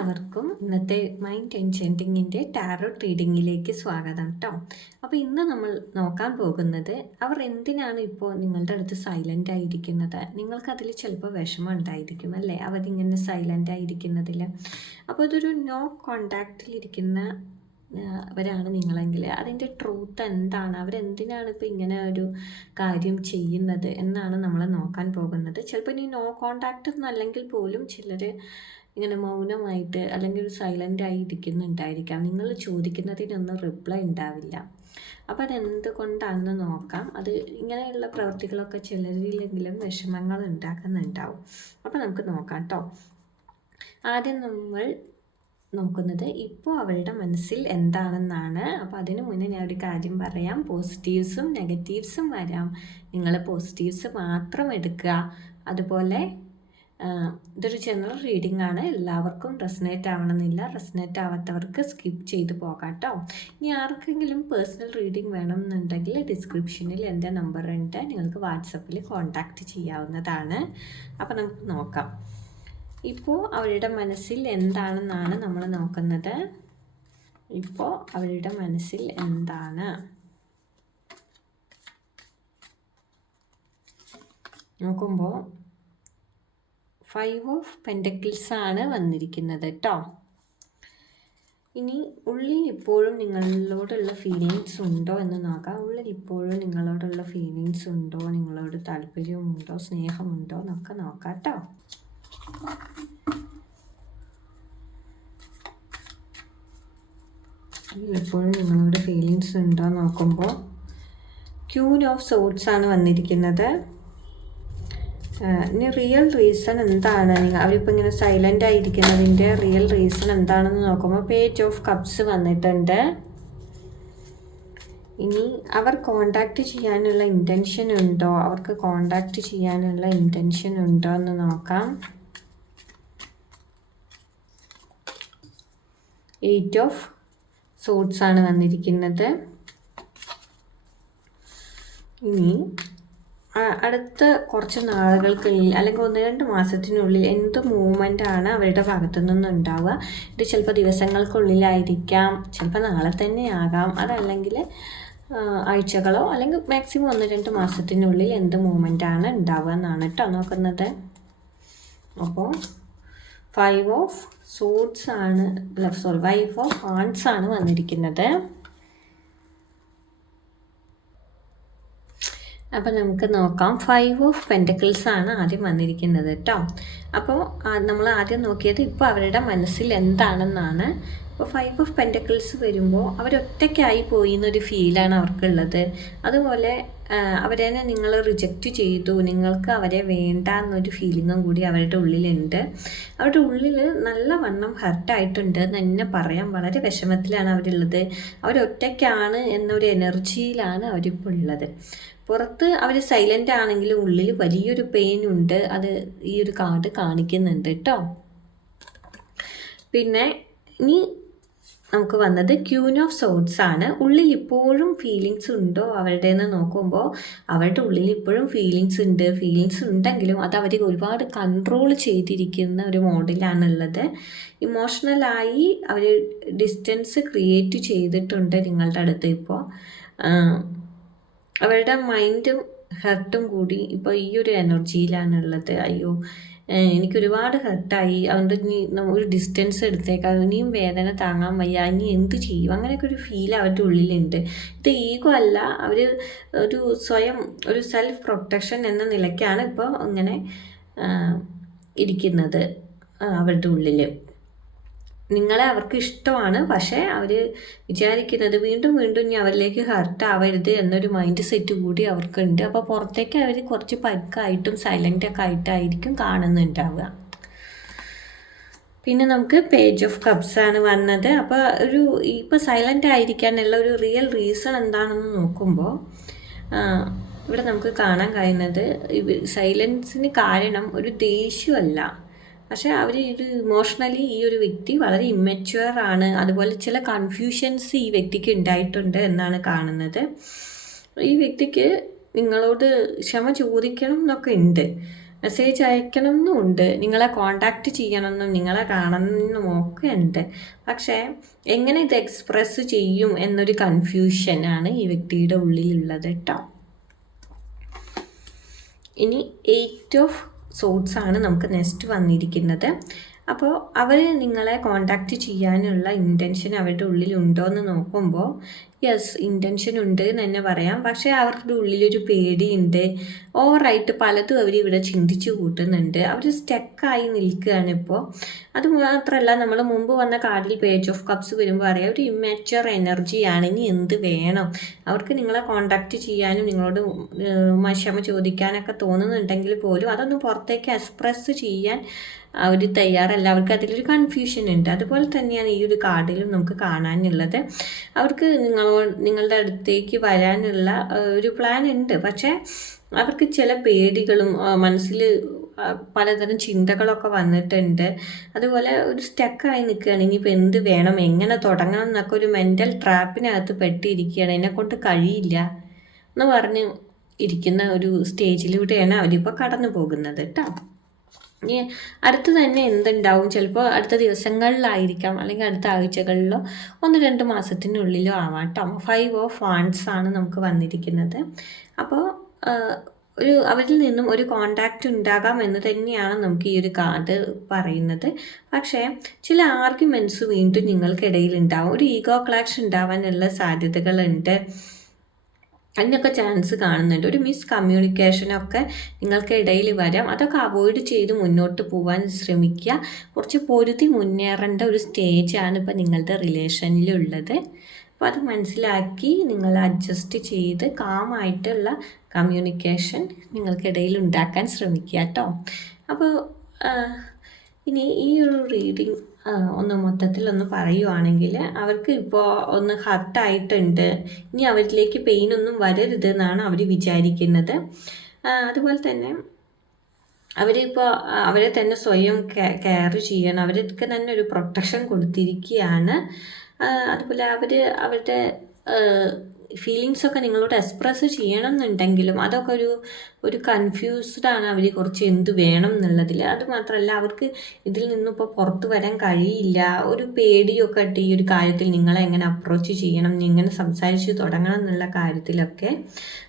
എല്ലാവർക്കും ഇന്നത്തെ mind എൻചാൻറ്റിങ്ങിൻ്റെ tarot റീഡിങ്ങിലേക്ക് സ്വാഗതം കേട്ടോ. അപ്പോൾ ഇന്ന് നമ്മൾ നോക്കാൻ പോകുന്നത് അവർ എന്തിനാണ് ഇപ്പോൾ നിങ്ങളുടെ അടുത്ത് സൈലൻ്റ് ആയിരിക്കുന്നത്. നിങ്ങൾക്കതിൽ ചിലപ്പോൾ വിഷമം ഉണ്ടായിരിക്കും അല്ലേ, അവരിങ്ങനെ സൈലൻ്റ് ആയിരിക്കുന്നതിൽ. അപ്പോൾ ഇതൊരു നോ കോണ്ടാക്റ്റിലിരിക്കുന്ന അവരാണ് നിങ്ങളെങ്കിൽ അതിൻ്റെ ട്രൂത്ത് എന്താണ്, അവരെന്തിനാണ് ഇപ്പോൾ ഇങ്ങനെ ഒരു കാര്യം ചെയ്യുന്നത് എന്നാണ് നമ്മൾ നോക്കാൻ പോകുന്നത്. ചിലപ്പോൾ ഇനി നോ കോണ്ടാക്റ്റ് എന്നല്ലെങ്കിൽ പോലും ചിലർ ഇങ്ങനെ മൗനമായിട്ട് അല്ലെങ്കിൽ ഒരു സൈലൻ്റ് ആയി ഇരിക്കുന്നുണ്ടായിരിക്കാം. നിങ്ങൾ ചോദിക്കുന്നതിനൊന്നും റിപ്ലൈ ഉണ്ടാവില്ല. അപ്പോൾ അതെന്തുകൊണ്ടാണെന്ന് നോക്കാം. അത് ഇങ്ങനെയുള്ള പ്രവൃത്തികളൊക്കെ ചിലരിലെങ്കിലും വിഷമങ്ങൾ ഉണ്ടാക്കുന്നുണ്ടാവും. അപ്പോൾ നമുക്ക് നോക്കാം കേട്ടോ. ആദ്യം നമ്മൾ നോക്കുന്നത് ഇപ്പോൾ അവരുടെ മനസ്സിൽ എന്താണെന്നാണ്. അപ്പോൾ അതിനു മുന്നേ ഞാൻ ഒരു കാര്യം പറയാം. പോസിറ്റീവ്സും നെഗറ്റീവ്സും വരാം. നിങ്ങൾ പോസിറ്റീവ്സ് മാത്രം എടുക്കുക. അതുപോലെ ഇതൊരു ജനറൽ റീഡിംഗ് ആണ്, എല്ലാവർക്കും റെസനേറ്റ് ആവണമെന്നില്ല. റെസനേറ്റ് ആവാത്തവർക്ക് സ്കിപ്പ് ചെയ്ത് പോകാം കേട്ടോ. ഇനി ആർക്കെങ്കിലും പേഴ്സണൽ റീഡിംഗ് വേണമെന്നുണ്ടെങ്കിൽ ഡിസ്ക്രിപ്ഷനിൽ എൻ്റെ നമ്പർ ഉണ്ട്, നിങ്ങൾക്ക് വാട്സപ്പിൽ കോൺടാക്റ്റ് ചെയ്യാവുന്നതാണ്. അപ്പോൾ നമുക്ക് നോക്കാം. ഇപ്പോൾ അവരുടെ മനസ്സിൽ എന്താണെന്നാണ് നമ്മൾ നോക്കുന്നത്. ഇപ്പോൾ അവരുടെ മനസ്സിൽ എന്താണ് നോക്കുമ്പോൾ 5 ഓഫ് പെൻറ്റക്കിൾസ് ആണ് വന്നിരിക്കുന്നത് കേട്ടോ. ഇനി ഉള്ളിൽ ഇപ്പോഴും നിങ്ങളോടുള്ള ഫീലിങ്സ് ഉണ്ടോ എന്ന് നോക്കാം. ഉള്ളിൽ ഇപ്പോഴും നിങ്ങളോടുള്ള ഫീലിങ്സ് ഉണ്ടോ, നിങ്ങളോട് താല്പര്യമുണ്ടോ, സ്നേഹമുണ്ടോ എന്നൊക്കെ നോക്കാം കേട്ടോ. എപ്പോഴും നിങ്ങളോട് ഫീലിങ്സ് ഉണ്ടോ നോക്കുമ്പോൾ ക്യൂൻ ഓഫ് സോർട്സ് ആണ് വന്നിരിക്കുന്നത്. ഇനി റിയൽ റീസൺ എന്താണ്, അവരിപ്പോൾ ഇങ്ങനെ സൈലൻ്റ് ആയിരിക്കുന്നതിൻ്റെ റിയൽ റീസൺ എന്താണെന്ന് നോക്കുമ്പോൾ പേജ് ഓഫ് കപ്സ് വന്നിട്ടുണ്ട്. ഇനി അവർ കോണ്ടാക്റ്റ് ചെയ്യാനുള്ള ഇൻറ്റൻഷൻ ഉണ്ടോ, അവർക്ക് കോണ്ടാക്റ്റ് ചെയ്യാനുള്ള ഇൻറ്റൻഷൻ ഉണ്ടോ എന്ന് നോക്കാം. 8 ഓഫ് സോർട്സ് ആണ് വന്നിരിക്കുന്നത്. ഇനി അടുത്ത കുറച്ച് നാളുകൾക്കുള്ളിൽ അല്ലെങ്കിൽ 1-2 മാസത്തിനുള്ളിൽ എന്ത് മൂവ്മെൻ്റ് ആണ് അവരുടെ ഭാഗത്തു നിന്നുണ്ടാവുക. ഇത് ചിലപ്പോൾ ദിവസങ്ങൾക്കുള്ളിലായിരിക്കാം, ചിലപ്പോൾ നാളെ തന്നെ ആകാം, അതല്ലെങ്കിൽ ആഴ്ചകളോ അല്ലെങ്കിൽ മാക്സിമം 1-2 മാസത്തിനുള്ളിൽ എന്ത് മൂവ്മെൻ്റ് ആണ് ഉണ്ടാവുക എന്നാണ് കേട്ടോ നോക്കുന്നത്. അപ്പോൾ 5 ഓഫ് സോർട്സ് ആണ്, 5 ഓഫ് ഹാൻഡ്സ് ആണ് വന്നിരിക്കുന്നത്. അപ്പോൾ നമുക്ക് നോക്കാം. 5 ഓഫ് പെൻറ്റക്കിൾസ് ആണ് ആദ്യം വന്നിരിക്കുന്നത് കേട്ടോ. അപ്പോൾ നമ്മൾ ആദ്യം നോക്കിയത് ഇപ്പോൾ അവരുടെ മനസ്സിൽ എന്താണെന്നാണ്. ഇപ്പോൾ 5 ഓഫ് പെൻറ്റക്കിൾസ് വരുമ്പോൾ അവരൊറ്റയ്ക്കായി പോയി എന്നൊരു ഫീലാണ് അവർക്കുള്ളത്. അതുപോലെ അവരെ നിങ്ങൾ റിജക്റ്റ് ചെയ്തു, നിങ്ങൾക്ക് അവരെ വേണ്ട എന്നൊരു ഫീലിങ്ങും കൂടി അവരുടെ ഉള്ളിലുണ്ട്. അവരുടെ ഉള്ളിൽ നല്ലവണ്ണം ഹർട്ടായിട്ടുണ്ട് എന്ന് തന്നെ പറയാം. വളരെ വിഷമത്തിലാണ് അവരുള്ളത്. അവരൊറ്റയ്ക്കാണ് എന്നൊരു എനർജിയിലാണ് അവരിപ്പോൾ ഉള്ളത്. പുറത്ത് അവർ സൈലൻ്റ് ആണെങ്കിലും ഉള്ളിൽ വലിയൊരു പെയിൻ ഉണ്ട്. അത് ഈ ഒരു കാർഡ് കാണിക്കുന്നുണ്ട് കേട്ടോ. പിന്നെ ഇനി നമുക്ക് വന്നത് ക്യൂൻ ഓഫ് സോർട്സ് ആണ്. ഉള്ളിൽ ഇപ്പോഴും ഫീലിങ്സ് ഉണ്ടോ അവരുടെയെന്ന് നോക്കുമ്പോൾ അവരുടെ ഉള്ളിൽ ഇപ്പോഴും ഫീലിങ്സ് ഉണ്ട്. ഫീലിങ്സ് ഉണ്ടെങ്കിലും അത് അവർ ഒരുപാട് കൺട്രോൾ ചെയ്തിരിക്കുന്ന ഒരു മോഡിലാണുള്ളത്. ഇമോഷണലായി അവർ ഡിസ്റ്റൻസ് ക്രിയേറ്റ് ചെയ്തിട്ടുണ്ട് നിങ്ങളുടെ അടുത്ത്. ഇപ്പോൾ അവരുടെ മൈൻഡും ഹെർട്ടും കൂടി ഇപ്പോൾ ഈ ഒരു എനർജിയിലാണുള്ളത്. അയ്യോ എനിക്കൊരുപാട് ഹെർട്ടായി, അതുകൊണ്ട് ഇനി ഒരു ഡിസ്റ്റൻസ് എടുത്തേക്കാം, ഇനിയും വേദന താങ്ങാൻ വയ്യ, ഇനി എന്ത് ചെയ്യും, അങ്ങനെയൊക്കെ ഒരു ഫീൽ അവരുടെ ഉള്ളിലുണ്ട്. ഇത് ഈഗോ അല്ല, അവർ ഒരു സ്വയം ഒരു സെൽഫ് പ്രൊട്ടക്ഷൻ എന്ന നിലയ്ക്കാണ് ഇപ്പോൾ ഇങ്ങനെ ഇരിക്കുന്നത് അവരുടെ ഉള്ളിൽ. നിങ്ങളെ അവർക്ക് ഇഷ്ടമാണ്, പക്ഷേ അവർ വിചാരിക്കുന്നത് വീണ്ടും വീണ്ടും ഇനി അവരിലേക്ക് ഹർട്ട് ആവരുത് എന്നൊരു മൈൻഡ് സെറ്റ് കൂടി അവർക്കുണ്ട്. അപ്പോൾ പുറത്തേക്ക് അവർ കുറച്ച് പരുക്കായിട്ടും സൈലൻ്റൊക്കെ ആയിട്ടായിരിക്കും കാണുന്നുണ്ടാവുക. പിന്നെ നമുക്ക് പേജ് ഓഫ് കപ്സ് ആണ് വന്നത്. അപ്പോൾ ഇപ്പോൾ സൈലൻ്റ് ആയിരിക്കാനുള്ള ഒരു റിയൽ റീസൺ എന്താണെന്ന് നോക്കുമ്പോൾ ഇവിടെ നമുക്ക് കാണാൻ കഴിയുന്നത് സൈലൻസിന് കാരണം ഒരു ദേഷ്യമല്ല, പക്ഷേ അവർ ഇത് ഇമോഷണലി ഈ ഒരു വ്യക്തി വളരെ ഇമ്മച്വർ ആണ്. അതുപോലെ ചില കൺഫ്യൂഷൻസ് ഈ വ്യക്തിക്ക് ഉണ്ടായിട്ടുണ്ട് എന്നാണ് കാണുന്നത്. ഈ വ്യക്തിക്ക് നിങ്ങളോട് ക്ഷമ ചോദിക്കണം എന്നൊക്കെ ഉണ്ട്, മെസ്സേജ് അയക്കണം എന്നുണ്ട്, നിങ്ങളെ കോണ്ടാക്റ്റ് ചെയ്യണമെന്നും നിങ്ങളെ കാണണമെന്നും ഒക്കെ ഉണ്ട്. പക്ഷേ എങ്ങനെ ഇത് എക്സ്പ്രസ് ചെയ്യും എന്നൊരു കൺഫ്യൂഷനാണ് ഈ വ്യക്തിയുടെ ഉള്ളിലുള്ളത് കേട്ടോ. ഇനി 8 ഓഫ് സോഡ്സ് ആണ് നമുക്ക് നെക്സ്റ്റ് വന്നിരിക്കുന്നത്. അപ്പോൾ അവർ നിങ്ങളെ കോണ്ടാക്റ്റ് ചെയ്യാനുള്ള ഇൻറ്റൻഷൻ അവരുടെ ഉള്ളിലുണ്ടോ എന്ന് നോക്കുമ്പോൾ യെസ്, ഇൻറ്റൻഷൻ ഉണ്ട് എന്ന് തന്നെ പറയാം. പക്ഷേ അവരുടെ ഉള്ളിലൊരു പേടിയുണ്ട്. ഓവറായിട്ട് പലതും അവരിവിടെ ചിന്തിച്ച് കൂട്ടുന്നുണ്ട്. അവർ സ്റ്റക്കായി നിൽക്കുകയാണ് ഇപ്പോൾ. അതുമാത്രമല്ല, നമ്മൾ മുമ്പ് വന്ന കാർഡിൽ പേജ് ഓഫ് കപ്സ് വരുമ്പോൾ അറിയാം, ഒരു ഇമ്മാച്ചുവർ എനർജിയാണ്. ഇനി എന്ത് വേണം? അവർക്ക് നിങ്ങളെ കോണ്ടാക്റ്റ് ചെയ്യാനും നിങ്ങളോട് ക്ഷമ ചോദിക്കാനൊക്കെ തോന്നുന്നുണ്ടെങ്കിൽ പോലും അതൊന്നും പുറത്തേക്ക് എക്സ്പ്രസ് ചെയ്യാൻ അവർ തയ്യാറല്ല. അവർക്ക് അതിലൊരു കൺഫ്യൂഷൻ ഉണ്ട്. അതുപോലെ തന്നെയാണ് ഈ ഒരു കാർഡിലും നമുക്ക് കാണാനുള്ളത്. അവർക്ക് നിങ്ങളുടെ അടുത്തേക്ക് വരാനുള്ള ഒരു പ്ലാൻ ഉണ്ട്. പക്ഷേ അവർക്ക് ചില പേടികളും മനസ്സിൽ പലതരം ചിന്തകളൊക്കെ വന്നിട്ടുണ്ട്. അതുപോലെ ഒരു സ്റ്റക്കായി നിൽക്കുകയാണ്. ഇനിയിപ്പോൾ എന്ത് വേണം, എങ്ങനെ തുടങ്ങണം എന്നൊക്കെ ഒരു മെൻ്റൽ ട്രാപ്പിനകത്ത് പെട്ടിരിക്കുകയാണ്. എന്നെക്കൊണ്ട് കഴിയില്ല എന്ന് പറഞ്ഞ് ഇരിക്കുന്ന ഒരു സ്റ്റേജിലൂടെയാണ് അവരിപ്പോൾ കടന്നു പോകുന്നത് കേട്ടോ. ഇനി അടുത്ത് തന്നെ എന്തുണ്ടാവും? ചിലപ്പോൾ അടുത്ത ദിവസങ്ങളിലായിരിക്കാം, അല്ലെങ്കിൽ അടുത്ത ആഴ്ചകളിലോ 1-2 മാസത്തിനുള്ളിലോ ആവാം കേട്ടോ. 5 ഓഫ് വാണ്ട്സ് ആണ് നമുക്ക് വന്നിരിക്കുന്നത്. അപ്പോൾ അവരിൽ നിന്നും ഒരു കോണ്ടാക്റ്റ് ഉണ്ടാകാം എന്ന് തന്നെയാണ് നമുക്ക് ഈ ഒരു കാർഡ് പറയുന്നത്. പക്ഷേ ചില ആർഗ്യുമെൻറ്റ്സ് വീണ്ടും നിങ്ങൾക്കിടയിൽ ഉണ്ടാവും. ഒരു ഈഗോ ക്ലാഷ് ഉണ്ടാവാനുള്ള സാധ്യതകളുണ്ട്. അതിനൊക്കെ ചാൻസ് കാണുന്നുണ്ട്. ഒരു മിസ് കമ്മ്യൂണിക്കേഷനൊക്കെ നിങ്ങൾക്ക് ഇടയിൽ വരാം. അതൊക്കെ അവോയ്ഡ് ചെയ്ത് മുന്നോട്ട് പോകാൻ ശ്രമിക്കുക. കുറച്ച് പൊരുതി മുന്നേറേണ്ട ഒരു സ്റ്റേജാണ് ഇപ്പോൾ നിങ്ങളുടെ റിലേഷനിലുള്ളത്. അപ്പോൾ അത് മനസ്സിലാക്കി നിങ്ങൾ അഡ്ജസ്റ്റ് ചെയ്ത് കാമായിട്ടുള്ള കമ്മ്യൂണിക്കേഷൻ നിങ്ങൾക്കിടയിൽ ഉണ്ടാക്കാൻ ശ്രമിക്കുക കേട്ടോ. അപ്പോൾ ഇനി ഈ ഒരു റീഡിങ് ഒന്ന് മൊത്തത്തിലൊന്ന് പറയുവാണെങ്കിൽ, അവർക്ക് ഇപ്പോൾ ഒന്ന് ഹർട്ടായിട്ടുണ്ട്. ഇനി അവരിലേക്ക് പെയിനൊന്നും വരരുത് എന്നാണ് അവർ വിചാരിക്കുന്നത്. അതുപോലെ തന്നെ അവരിപ്പോൾ അവരെ തന്നെ സ്വയം കെയർ ചെയ്യണം. അവർക്ക് തന്നെ ഒരു പ്രൊട്ടക്ഷൻ കൊടുത്തിരിക്കുകയാണ്. അതുപോലെ അവരുടെ ഫീലിങ്സൊക്കെ നിങ്ങളോട് എക്സ്പ്രസ് ചെയ്യണം എന്നുണ്ടെങ്കിലും അതൊക്കെ ഒരു കൺഫ്യൂസ്ഡാണ് അവർ കുറച്ച് എന്ത് വേണം എന്നുള്ളതിൽ. അതുമാത്രമല്ല, അവർക്ക് ഇതിൽ നിന്നിപ്പോൾ പുറത്ത് വരാൻ കഴിയില്ല. ഒരു പേടിയൊക്കെ ഇട്ട് ഈ ഒരു കാര്യത്തിൽ നിങ്ങളെ എങ്ങനെ അപ്രോച്ച് ചെയ്യണം, എങ്ങനെ സംസാരിച്ച് തുടങ്ങണം എന്നുള്ള കാര്യത്തിലൊക്കെ.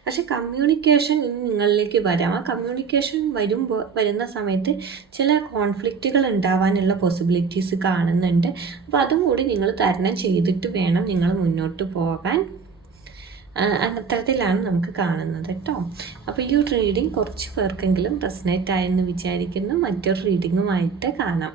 പക്ഷേ കമ്മ്യൂണിക്കേഷൻ ഇനി നിങ്ങളിലേക്ക് വരാം. ആ കമ്മ്യൂണിക്കേഷൻ വരുന്ന സമയത്ത് ചില കോൺഫ്ലിക്റ്റുകൾ ഉണ്ടാവാനുള്ള പോസിബിലിറ്റീസ് കാണുന്നുണ്ട്. അപ്പോൾ അതും കൂടി നിങ്ങൾ തരണം ചെയ്തിട്ട് വേണം നിങ്ങൾ മുന്നോട്ട് പോകാൻ. അത്തരത്തിലാണ് നമുക്ക് കാണുന്നത് കേട്ടോ. അപ്പോൾ ഈ ഒരു റീഡിങ് കുറച്ച് പേർക്കെങ്കിലും റെസനേറ്റ് ആയെന്ന് വിചാരിക്കുന്നു. മറ്റൊരു റീഡിങ്ങുമായിട്ട് കാണാം.